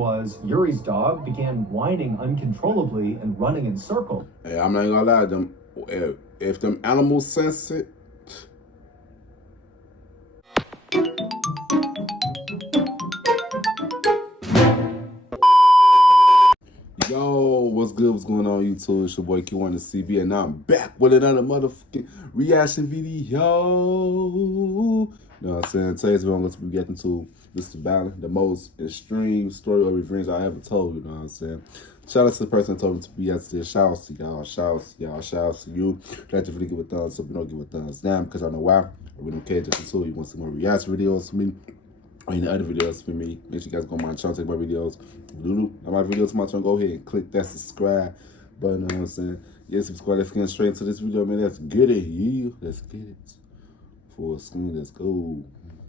Was Yuri's dog began whining uncontrollably and running in circles. Hey, I'm not gonna lie, them if them animals sense it. Yo, what's good? What's going on YouTube? It's your boy Kewonis CB, and now I'm back with another motherfucking reaction video. You know what I'm saying? Today's video I'm going to be getting to Mrballen, the most extreme story of revenge I ever told. You know what I'm saying? Shout out to the person that told me to be at this. Shout out to y'all. Shout out to y'all. Shout out to you. Like to really give a thumbs up. You don't give a thumbs down because I know why. I really don't care. Just until you want some more reaction videos from me. Or any other videos for me. Make sure you guys go on my channel, take my videos. My videos to my channel, go ahead and click that subscribe button. You know what I'm saying? Yeah, subscribe. Let's get straight into this video, man. Let's get it. Yeah, let's get it. Full screen, let's go.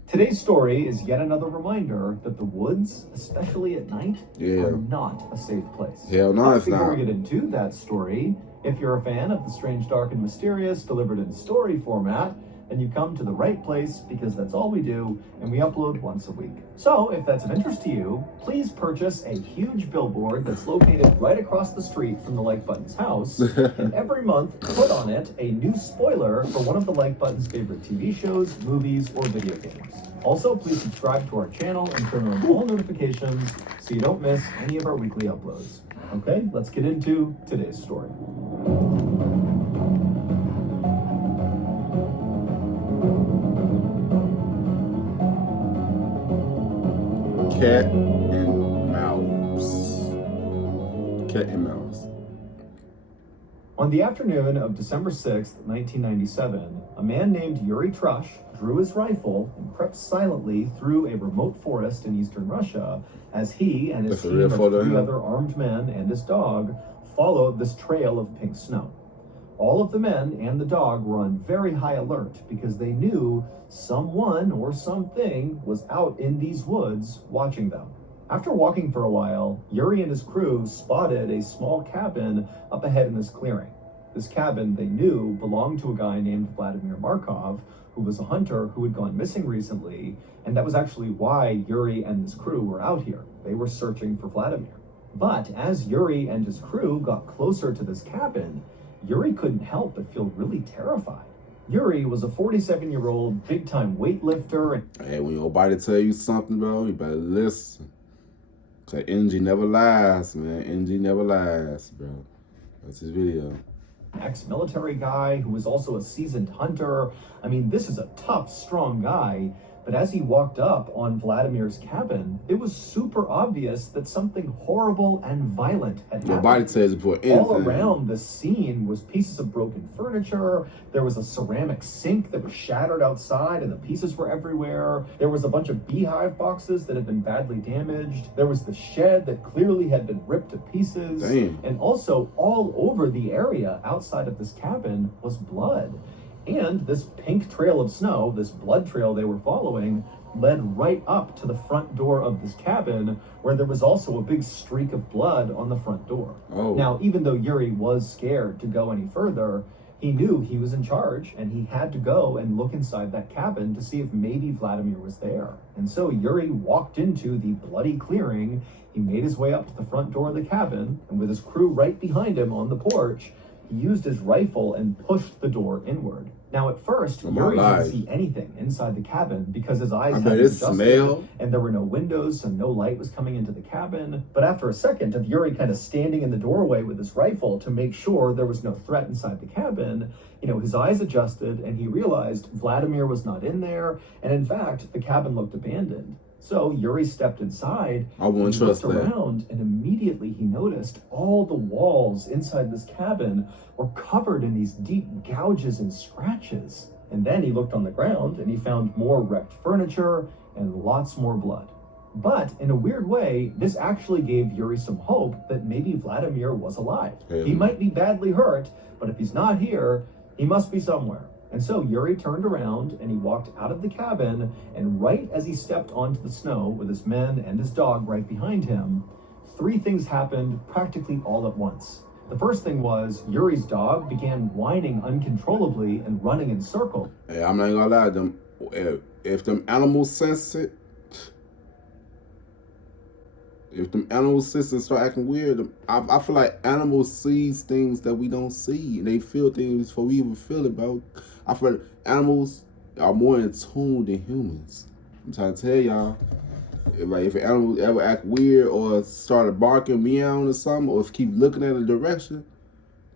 Today's story is yet another reminder that the woods, especially at night, are not a safe place. Hell no, it's not. Before we get into that story, if you're a fan of the strange, dark, and mysterious delivered in story format, then you come to the right place because that's all we do, and we upload once a week. So if that's of interest to you, please purchase a huge billboard that's located right across the street from the Like Button's house, and every month put on it a new spoiler for one of the Like Button's favorite TV shows, movies, or video games. Also, please subscribe to our channel and turn on all notifications so you don't miss any of our weekly uploads. Okay, let's get into today's story. Cat and mouse. Cat and mouse. On the afternoon of December 6th, 1997, a man named Yuri Trush drew his rifle and crept silently through a remote forest in eastern Russia as he and his team of three other armed men and his dog followed this trail of pink snow. All of the men and the dog were on very high alert because they knew someone or something was out in these woods watching them. After walking for a while, Yuri and his crew spotted a small cabin up ahead in this clearing. This cabin, they knew, belonged to a guy named Vladimir Markov, who was a hunter who had gone missing recently, and that was actually why Yuri and his crew were out here. They were searching for Vladimir. But as Yuri and his crew got closer to this cabin, Yuri couldn't help but feel really terrified. Yuri was a 47-year-old big-time weightlifter. Hey, when your body tell you something, bro, you better listen. Cause energy never lies, man. Energy never lies, bro. That's his video. Ex-military guy who was also a seasoned hunter. I mean, this is a tough, strong guy. But as he walked up on Vladimir's cabin, it was super obvious that something horrible and violent had happened. Your body tells you before anything. All around the scene was pieces of broken furniture. There was a ceramic sink that was shattered outside and the pieces were everywhere. There was a bunch of beehive boxes that had been badly damaged. There was the shed that clearly had been ripped to pieces. Damn. And also all over the area outside of this cabin was blood. And this pink trail of snow, this blood trail they were following, led right up to the front door of this cabin, where there was also a big streak of blood on the front door. Oh. Now, even though Yuri was scared to go any further, he knew he was in charge, and he had to go and look inside that cabin to see if maybe Vladimir was there. And so Yuri walked into the bloody clearing. He made his way up to the front door of the cabin, and with his crew right behind him on the porch, he used his rifle and pushed the door inward. Now, at first, Yuri didn't see anything inside the cabin because his eyes hadn't adjusted, and there were no windows, so no light was coming into the cabin. But after a second of Yuri kind of standing in the doorway with his rifle to make sure there was no threat inside the cabin, his eyes adjusted, and he realized Vladimir was not in there, and in fact, the cabin looked abandoned. So Yuri stepped inside, looked around, and immediately he noticed all the walls inside this cabin were covered in these deep gouges and scratches. And then he looked on the ground and he found more wrecked furniture and lots more blood. But in a weird way, this actually gave Yuri some hope that maybe Vladimir was alive. He might be badly hurt, but if he's not here, he must be somewhere. And so Yuri turned around and he walked out of the cabin, and right as he stepped onto the snow with his men and his dog right behind him, three things happened practically all at once. The first thing was Yuri's dog began whining uncontrollably and running in circles. Hey, I'm not gonna lie, if them animals sense it, If them animal systems start acting weird, I feel like animals sees things that we don't see, and they feel things before we even feel it, bro. I feel like animals are more in tune than humans. I'm trying to tell y'all, if an animal ever act weird or started barking, meowing or something, or keep looking in a direction,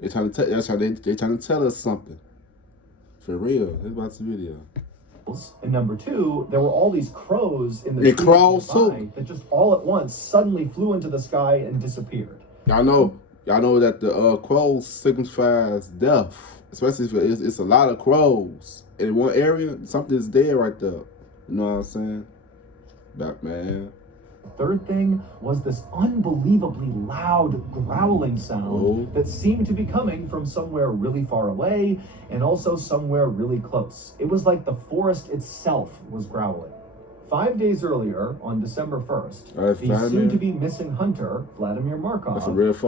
they trying to that's how they trying to tell us something. For real, let's watch the video. And number two, there were all these crows in the trees crows too that just all at once suddenly flew into the sky and disappeared. Y'all know that the crows signifies death, especially if it's a lot of crows in one area. Something's dead right there. You know what I'm saying? That man. Third thing was this unbelievably loud growling sound that seemed to be coming from somewhere really far away and also somewhere really close. It was like the forest itself was growling. 5 days earlier, on December 1st, the soon-to-be missing hunter, Vladimir Markov,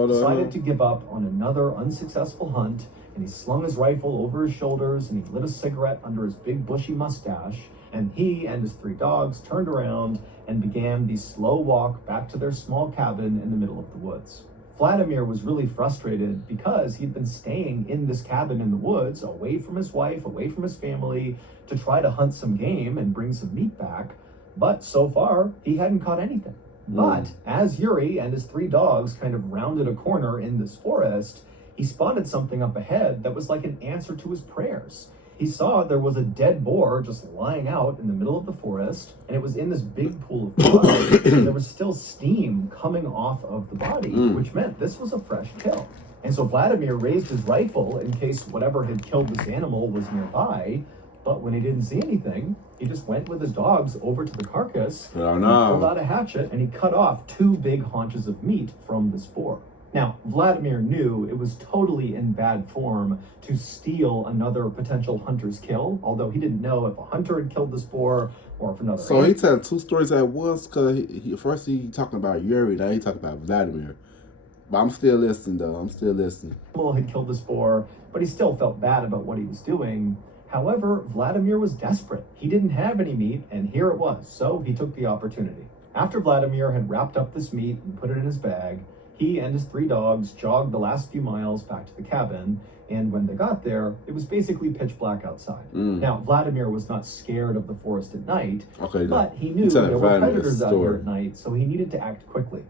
decided to give up on another unsuccessful hunt, and he slung his rifle over his shoulders and he lit a cigarette under his big bushy mustache, and he and his 3 dogs turned around and began the slow walk back to their small cabin in the middle of the woods. Vladimir was really frustrated because he'd been staying in this cabin in the woods, away from his wife, away from his family, to try to hunt some game and bring some meat back. But so far, he hadn't caught anything. But as Yuri and his 3 dogs kind of rounded a corner in this forest, he spotted something up ahead that was like an answer to his prayers. He saw there was a dead boar just lying out in the middle of the forest, and it was in this big pool of blood, and there was still steam coming off of the body, which meant this was a fresh kill. And so Vladimir raised his rifle in case whatever had killed this animal was nearby, but when he didn't see anything, he just went with his dogs over to the carcass, and pulled out a hatchet, and he cut off 2 big haunches of meat from this boar. Now, Vladimir knew it was totally in bad form to steal another potential hunter's kill, although he didn't know if a hunter had killed this boar or if another. So he told 2 stories at once, because first he talking about Yuri, now he talking about Vladimir. But I'm still listening, though. I'm still listening. Had killed this boar, but he still felt bad about what he was doing. However, Vladimir was desperate. He didn't have any meat, and here it was, so he took the opportunity. After Vladimir had wrapped up this meat and put it in his bag, he and his 3 dogs jogged the last few miles back to the cabin, and when they got there, it was basically pitch black outside. Now, Vladimir was not scared of the forest at night, but he knew there were predators out here at night, so he needed to act quickly.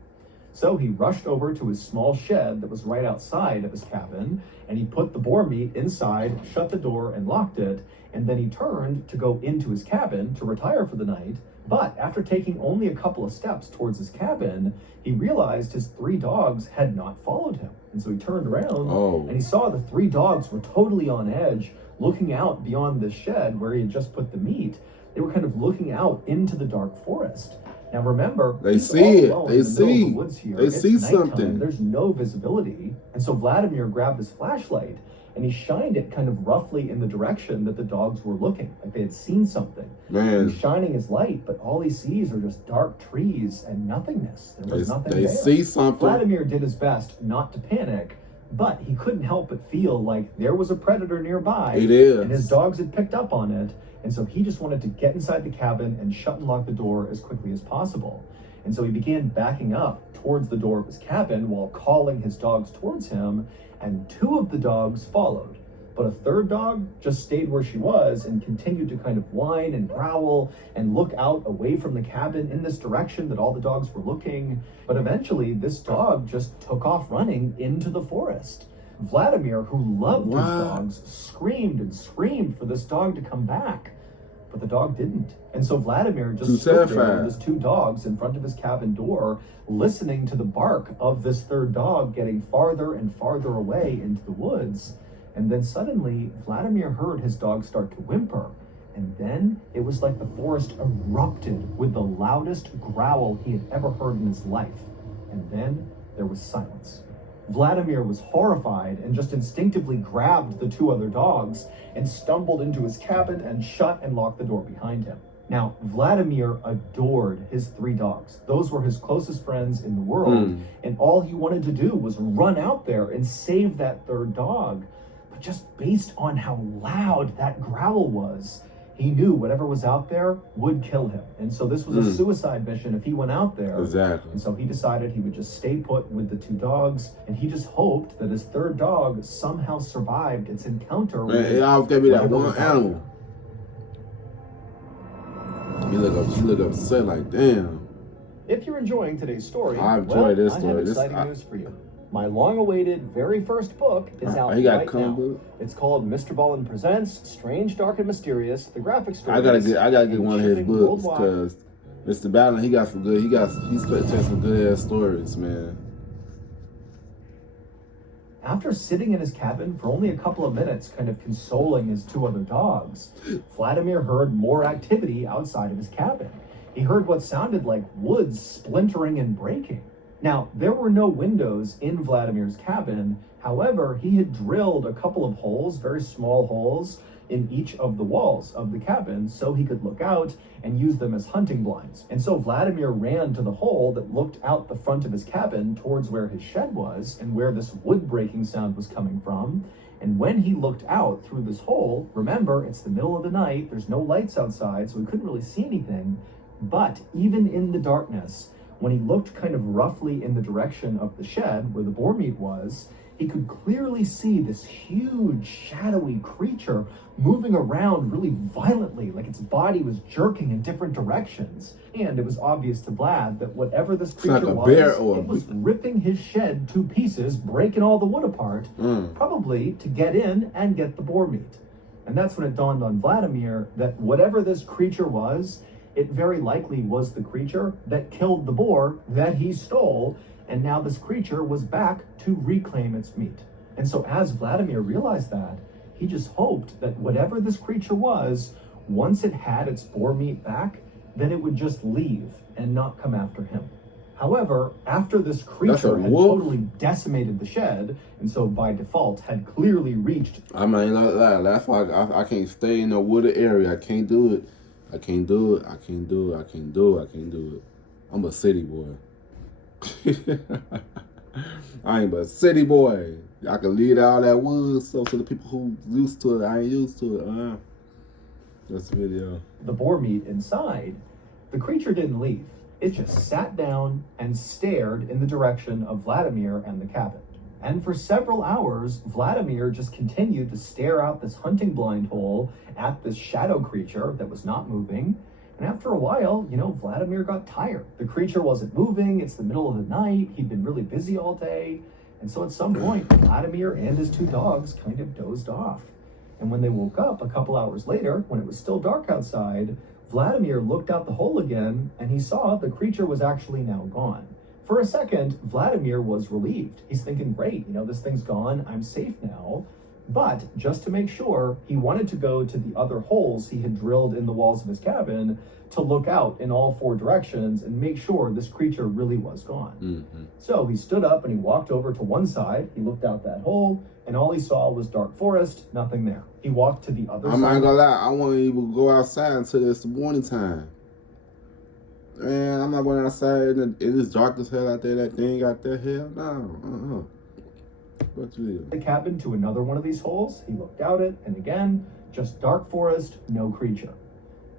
So he rushed over to his small shed that was right outside of his cabin, and he put the boar meat inside, shut the door, and locked it, and then he turned to go into his cabin to retire for the night. But after taking only a couple of steps towards his cabin, he realized his 3 dogs had not followed him. And so he turned around and he saw the 3 dogs were totally on edge, looking out beyond the shed where he had just put the meat. They were kind of looking out into the dark forest. Now remember, they see it. They see. They see something. There's no visibility. And so Vladimir grabbed his flashlight and he shined it kind of roughly in the direction that the dogs were looking, like they had seen something. Man. He's shining his light, but all he sees are just dark trees and nothingness. There was nothing there. They see something. Vladimir did his best not to panic, but he couldn't help but feel like there was a predator nearby. It is. And his dogs had picked up on it, and so he just wanted to get inside the cabin and shut and lock the door as quickly as possible. And so he began backing up towards the door of his cabin while calling his dogs towards him, and 2 of the dogs followed. But a 3rd dog just stayed where she was and continued to kind of whine and growl and look out away from the cabin in this direction that all the dogs were looking. But eventually, this dog just took off running into the forest. Vladimir, who loved his dogs, screamed and screamed for this dog to come back. But the dog didn't. And so Vladimir just stood there with his 2 dogs in front of his cabin door, listening to the bark of this 3rd dog getting farther and farther away into the woods. And then suddenly, Vladimir heard his dog start to whimper. And then it was like the forest erupted with the loudest growl he had ever heard in his life. And then there was silence. Vladimir was horrified and just instinctively grabbed the 2 other dogs and stumbled into his cabin and shut and locked the door behind him. Now, Vladimir adored his 3 dogs. Those were his closest friends in the world, and all he wanted to do was run out there and save that 3rd dog. But just based on how loud that growl was, He knew whatever was out there would kill him. And so this was a suicide mission if he went out there. Exactly. And so he decided he would just stay put with the 2 dogs. And he just hoped that his 3rd dog somehow survived its encounter with it always gotta be that whatever one was out animal. He look upset like, damn. If you're enjoying today's story, I enjoy this I story. have exciting news for you. My long-awaited very first book is out he got right now. book? It's called Mrballen Presents Strange, Dark, and Mysterious: The Graphic Story. I gotta get one of his books because Mr. Ballen, he's telling some good ass stories, man. After sitting in his cabin for only a couple of minutes, kind of consoling his 2 other dogs, Vladimir heard more activity outside of his cabin. He heard what sounded like wood splintering and breaking. Now, there were no windows in Vladimir's cabin. However, he had drilled a couple of holes, very small holes, in each of the walls of the cabin so he could look out and use them as hunting blinds. And so Vladimir ran to the hole that looked out the front of his cabin towards where his shed was and where this wood breaking sound was coming from. And when he looked out through this hole, remember, it's the middle of the night, there's no lights outside, so he couldn't really see anything. But even in the darkness, when he looked kind of roughly in the direction of the shed where the boar meat was, he could clearly see this huge, shadowy creature moving around really violently, like its body was jerking in different directions. And it was obvious to Vlad that whatever this creature it was ripping his shed to pieces, breaking all the wood apart, probably to get in and get the boar meat. And that's when it dawned on Vladimir that whatever this creature was, it very likely was the creature that killed the boar that he stole, and now this creature was back to reclaim its meat. And so as Vladimir realized that, he just hoped that whatever this creature was, once it had its boar meat back, then it would just leave and not come after him. However, after this creature had totally decimated the shed, and so by default had clearly reached... I mean, that's why I can't stay in a wooded area. I can't do it. I can't do it. I'm a city boy. I ain't but a city boy. I can lead all that wood stuff to the people who used to it. I ain't used to it. That's the video. The boar meat inside, the creature didn't leave. It just sat down and stared in the direction of Vladimir and the cabin. And for several hours, Vladimir just continued to stare out this hunting blind hole at this shadow creature that was not moving. And after a while, Vladimir got tired. The creature wasn't moving. It's the middle of the night. He'd been really busy all day. And so at some point, Vladimir and his 2 dogs kind of dozed off. And when they woke up a couple hours later, when it was still dark outside, Vladimir looked out the hole again, and he saw the creature was actually now gone. For a second, Vladimir was relieved. He's thinking, great, this thing's gone. I'm safe now. But just to make sure, he wanted to go to the other holes he had drilled in the walls of his cabin to look out in all 4 directions and make sure this creature really was gone. Mm-hmm. So he stood up and he walked over to one side. He looked out that hole, and all he saw was dark forest, nothing there. He walked to the other side. I'm not gonna lie, I won't even go outside until it's the morning time. Man, I'm not going outside and it's dark as hell out there. That thing out there, hell no. What you do? The cabin to another one of these holes. He looked out it, and again, just dark forest, no creature.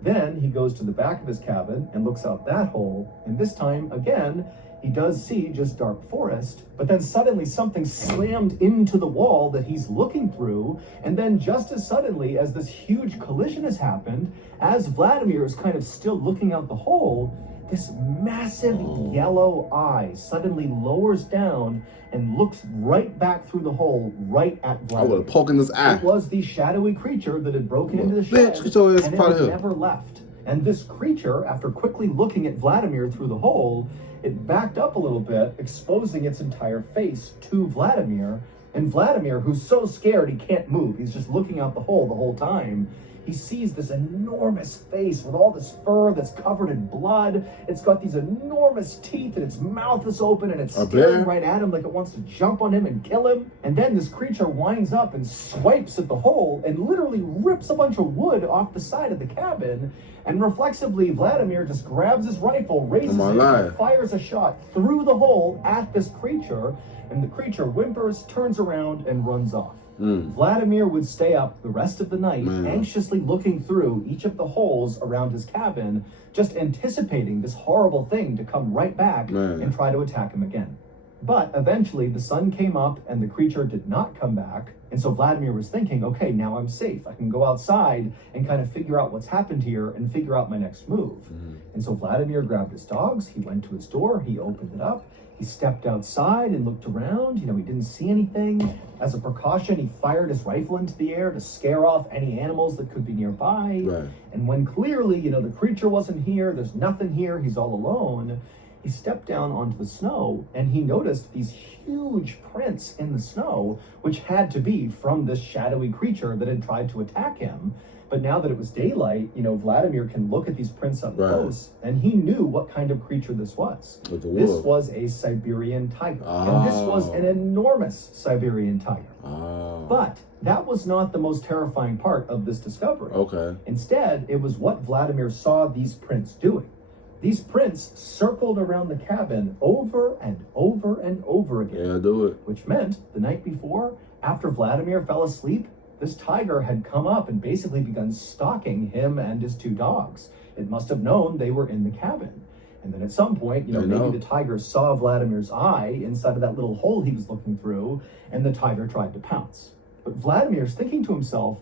Then he goes to the back of his cabin and looks out that hole, and this time, again, he does see just dark forest, but then suddenly something slammed into the wall that he's looking through, and then just as suddenly as this huge collision has happened, as Vladimir is kind of still looking out the hole, this massive yellow eye suddenly lowers down and looks right back through the hole, right at Vladimir. I would have poked in his eye. It was the shadowy creature that had broken into the shed, and it had never left. And this creature, after quickly looking at Vladimir through the hole, it backed up a little bit, exposing its entire face to Vladimir. And Vladimir, who's so scared he can't move, he's just looking out the hole the whole time, he sees this enormous face with all this fur that's covered in blood. It's got these enormous teeth, and its mouth is open, and it's staring right at him like it wants to jump on him and kill him. And then this creature winds up and swipes at the hole and literally rips a bunch of wood off the side of the cabin. And reflexively, Vladimir just grabs his rifle, raises it, and fires a shot through the hole at this creature. And the creature whimpers, turns around, and runs off. Vladimir would stay up the rest of the night, Man. anxiously looking through each of the holes around his cabin, just anticipating this horrible thing to come right back Man. and try to attack him again. But eventually the sun came up and the creature did not come back. And so Vladimir was thinking, okay, now I'm safe. I can go outside and kind of figure out what's happened here and figure out my next move. And so Vladimir grabbed his dogs. He went to his door. He opened it up. He stepped outside and looked around. He didn't see anything. As a precaution, he fired his rifle into the air to scare off any animals that could be nearby. Right. And when clearly, the creature wasn't here, there's nothing here, he's all alone, he stepped down onto the snow and he noticed these huge prints in the snow, which had to be from this shadowy creature that had tried to attack him. But now that it was daylight, Vladimir can look at these prints up close, and he knew what kind of creature this was. This was a Siberian tiger, and this was an enormous Siberian tiger. But that was not the most terrifying part of this discovery. Okay. Instead, it was what Vladimir saw these prints doing. These prints circled around the cabin over and over and over again. Yeah, do it. Which meant the night before, after Vladimir fell asleep, this tiger had come up and basically begun stalking him and his two dogs. It must have known they were in the cabin. And then at some point, maybe the tiger saw Vladimir's eye inside of that little hole he was looking through, and the tiger tried to pounce. But Vladimir's thinking to himself,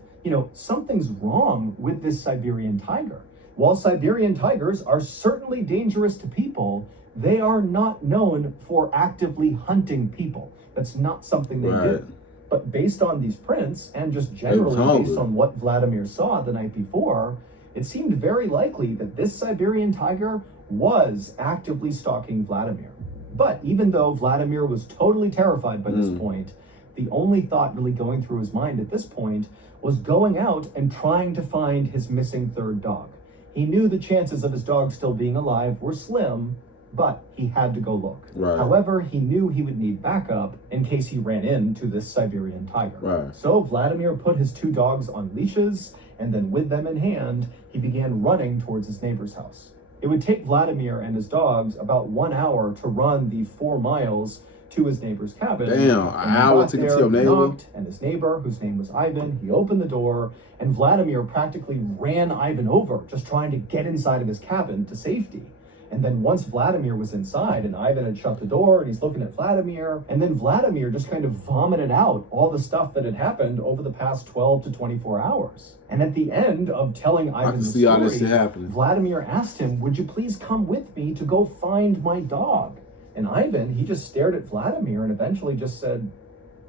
something's wrong with this Siberian tiger. While Siberian tigers are certainly dangerous to people, they are not known for actively hunting people. That's not something they do. But based on these prints, and just generally based on what Vladimir saw the night before, it seemed very likely that this Siberian tiger was actively stalking Vladimir. But even though Vladimir was totally terrified by this point, the only thought really going through his mind at this point was going out and trying to find his missing third dog. He knew the chances of his dog still being alive were slim, but he had to go look. However, he knew he would need backup in case he ran into this Siberian tiger. So Vladimir put his two dogs on leashes, and then with them in hand, he began running towards his neighbor's house. It would take Vladimir and his dogs about 1 hour to run the 4 miles to his neighbor's cabin. Damn, an hour to get to your neighbor? And his neighbor, whose name was Ivan, he opened the door, and Vladimir practically ran Ivan over, just trying to get inside of his cabin to safety. And then once Vladimir was inside and Ivan had shut the door and he's looking at Vladimir, and then Vladimir just kind of vomited out all the stuff that had happened over the past 12 to 24 hours. And at the end of telling Ivan the story, all this shit happening. Vladimir asked him, "Would you please come with me to go find my dog?" And Ivan, he just stared at Vladimir and eventually just said,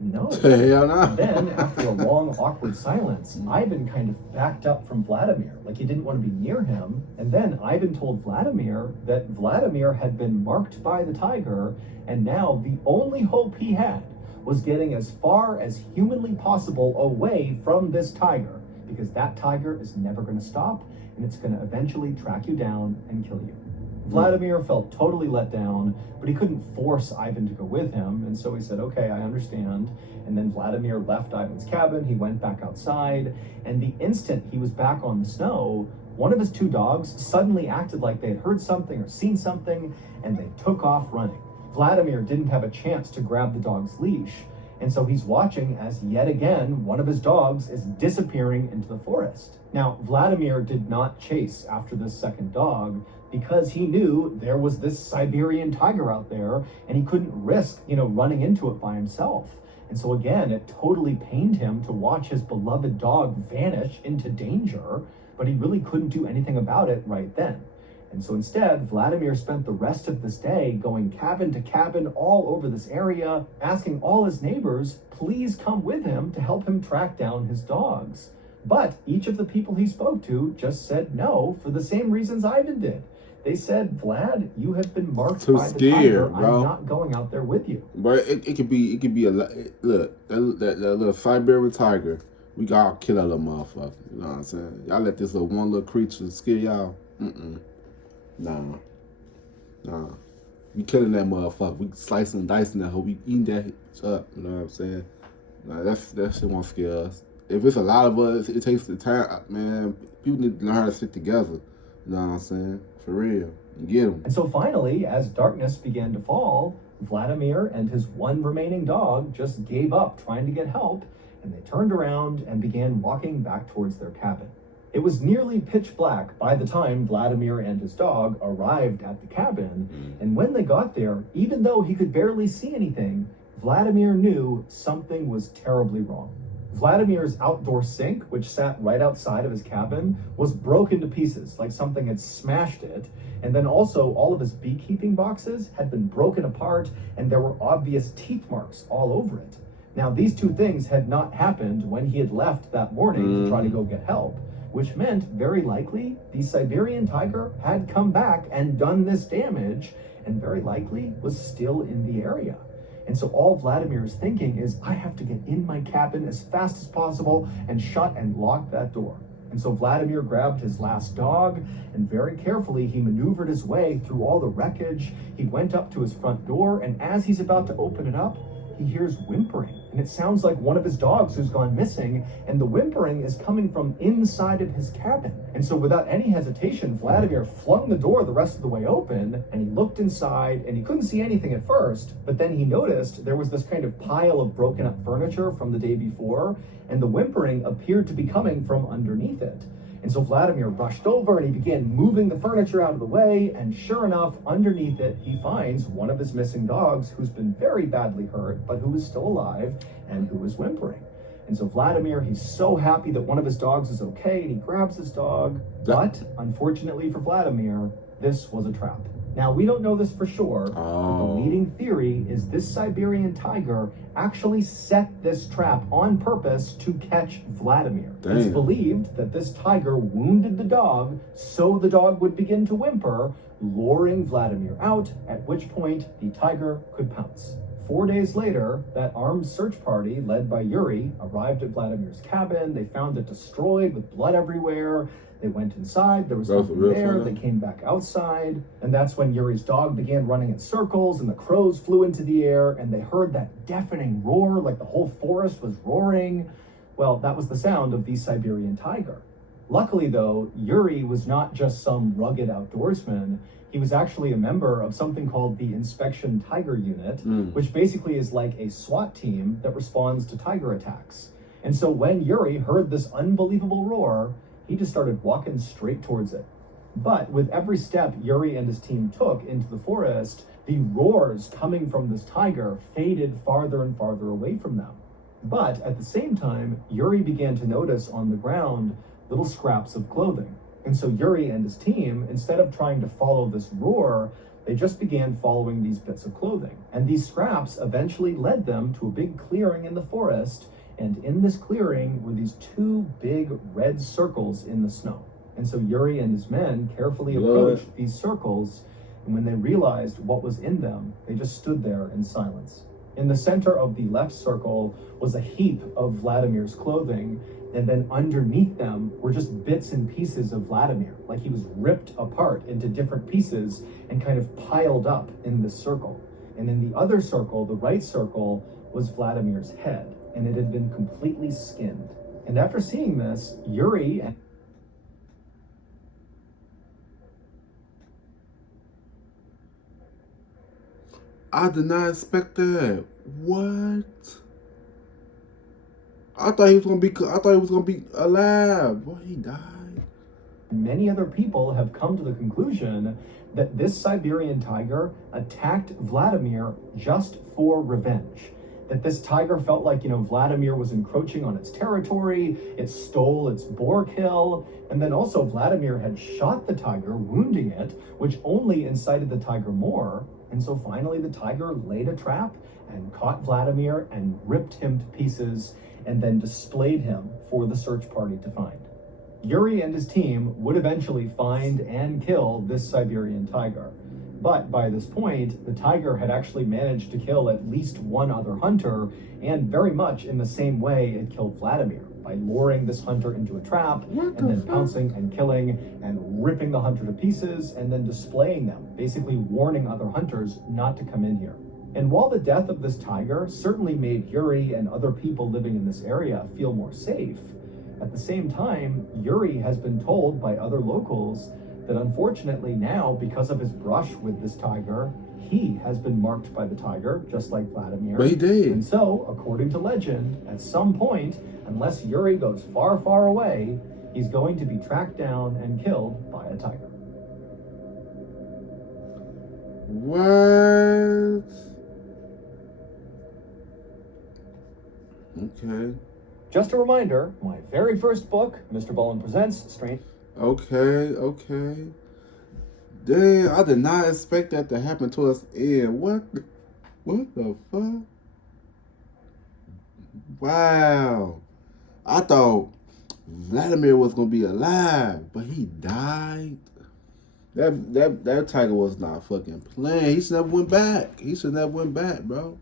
"No." Hell no. Then, after a long, awkward silence, Ivan kind of backed up from Vladimir, like he didn't want to be near him. And then Ivan told Vladimir that Vladimir had been marked by the tiger, and now the only hope he had was getting as far as humanly possible away from this tiger, because that tiger is never going to stop, and it's going to eventually track you down and kill you. Vladimir felt totally let down, but he couldn't force Ivan to go with him, and so he said, "Okay, I understand." And then Vladimir left Ivan's cabin, he went back outside, and the instant he was back on the snow, one of his two dogs suddenly acted like they had heard something or seen something, and they took off running. Vladimir didn't have a chance to grab the dog's leash, and so he's watching as yet again one of his dogs is disappearing into the forest. Now, Vladimir did not chase after this second dog, because he knew there was this Siberian tiger out there and he couldn't risk, running into it by himself. And so again, it totally pained him to watch his beloved dog vanish into danger, but he really couldn't do anything about it right then. And so instead, Vladimir spent the rest of this day going cabin to cabin all over this area, asking all his neighbors, please come with him to help him track down his dogs. But each of the people he spoke to just said no for the same reasons Ivan did. They said, "Vlad, you have been marked by the tiger. Bro. I'm not going out there with you." But it could be a lot. Look, that little Siberian tiger, we gotta kill that little motherfucker. You know what I'm saying? Y'all let this one little creature scare y'all? Nah. We killing that motherfucker. We slicing and dicing that hoe. We eating that up. You know what I'm saying? Nah, that shit won't scare us. If it's a lot of us, it takes the time. Man, people need to learn how to sit together. You know what I'm saying? For real. And get them. And so finally, as darkness began to fall, Vladimir and his one remaining dog just gave up trying to get help, and they turned around and began walking back towards their cabin. It was nearly pitch black by the time Vladimir and his dog arrived at the cabin, and when they got there, even though he could barely see anything, Vladimir knew something was terribly wrong. Vladimir's outdoor sink, which sat right outside of his cabin, was broken to pieces, like something had smashed it. And then also all of his beekeeping boxes had been broken apart, and there were obvious teeth marks all over it. Now, these two things had not happened when he had left that morning to try to go get help, which meant very likely the Siberian tiger had come back and done this damage, and very likely was still in the area. And so all Vladimir is thinking is, I have to get in my cabin as fast as possible and shut and lock that door. And so Vladimir grabbed his last dog, and very carefully he maneuvered his way through all the wreckage. He went up to his front door, and as he's about to open it up, he hears whimpering. And it sounds like one of his dogs who's gone missing, and the whimpering is coming from inside of his cabin. And so without any hesitation, Vladimir flung the door the rest of the way open, and he looked inside, and he couldn't see anything at first, but then he noticed there was this kind of pile of broken up furniture from the day before, and the whimpering appeared to be coming from underneath it. And so Vladimir rushed over and he began moving the furniture out of the way, and sure enough, underneath it, he finds one of his missing dogs who's been very badly hurt, but who is still alive and who is whimpering. And so Vladimir, he's so happy that one of his dogs is okay, and he grabs his dog, but unfortunately for Vladimir, this was a trap. Now, we don't know this for sure, but the leading theory is this Siberian tiger actually set this trap on purpose to catch Vladimir. Damn. It's believed that this tiger wounded the dog so the dog would begin to whimper, luring Vladimir out, at which point the tiger could pounce. 4 days later, that armed search party led by Yuri arrived at Vladimir's cabin. They found it destroyed with blood everywhere. They went inside, there was nothing there. They came back outside, and that's when Yuri's dog began running in circles, and the crows flew into the air, and they heard that deafening roar like the whole forest was roaring. Well, that was the sound of the Siberian tiger. Luckily, though, Yuri was not just some rugged outdoorsman. He was actually a member of something called the Inspection Tiger Unit, which basically is like a SWAT team that responds to tiger attacks. And so when Yuri heard this unbelievable roar, he just started walking straight towards it. But with every step Yuri and his team took into the forest, the roars coming from this tiger faded farther and farther away from them. But at the same time, Yuri began to notice on the ground little scraps of clothing. And so Yuri and his team, instead of trying to follow this roar, they just began following these bits of clothing. And these scraps eventually led them to a big clearing in the forest, and in this clearing were these two big red circles in the snow. And so Yuri and his men carefully approached these circles, and when they realized what was in them, they just stood there in silence. In the center of the left circle was a heap of Vladimir's clothing, and then underneath them were just bits and pieces of Vladimir, like he was ripped apart into different pieces and kind of piled up in this circle. And in the other circle, the right circle, was Vladimir's head, and it had been completely skinned. And after seeing this, Yuri and I did not expect that. What? I thought he was gonna be alive. Well, he died. many other people have come to the conclusion that this Siberian tiger attacked Vladimir just for revenge. That this tiger felt like, Vladimir was encroaching on its territory, it stole its boar kill, and then also Vladimir had shot the tiger, wounding it, which only incited the tiger more. And so finally the tiger laid a trap and caught Vladimir and ripped him to pieces and then displayed him for the search party to find. Yuri and his team would eventually find and kill this Siberian tiger. But by this point, the tiger had actually managed to kill at least one other hunter, and very much in the same way it killed Vladimir, by luring this hunter into a trap, and then pouncing and killing, and ripping the hunter to pieces, and then displaying them, basically warning other hunters not to come in here. And while the death of this tiger certainly made Yuri and other people living in this area feel more safe, at the same time, Yuri has been told by other locals that unfortunately now, because of his brush with this tiger, he has been marked by the tiger, just like Vladimir. But he did. And so, according to legend, at some point, unless Yuri goes far, far away, he's going to be tracked down and killed by a tiger. What? Okay. Just a reminder, my very first book, Mrballen Presents Strange... Okay. Damn, I did not expect that to happen to us. What the fuck? Wow. I thought Vladimir was gonna be alive, but he died. That tiger was not fucking playing. He should never went back. Bro.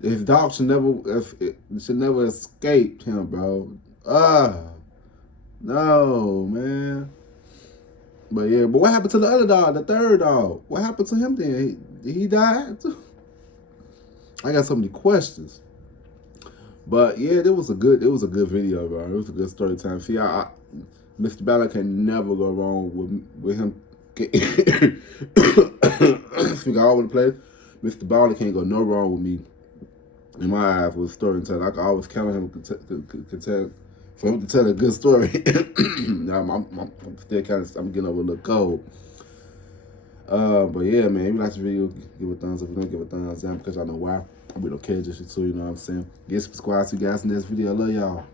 His dog should never escaped him, bro. No, man. But yeah, but what happened to the other dog, the third dog? What happened to him then? Did he die too? I got so many questions. But yeah, it was a good video, bro. It was a good story time. See, Mrballen can never go wrong with him. Speak all over the place. Mrballen can't go no wrong with me. In my eyes, with storytelling, I can always count on him for him to tell a good story. Now, I'm still I'm getting over a little cold. But yeah, man, if you like the video, give it a thumbs up. If you don't, give it a thumbs down, because I know why. We don't care just too, you know what I'm saying? Get subscribed to you guys in this video. I love y'all.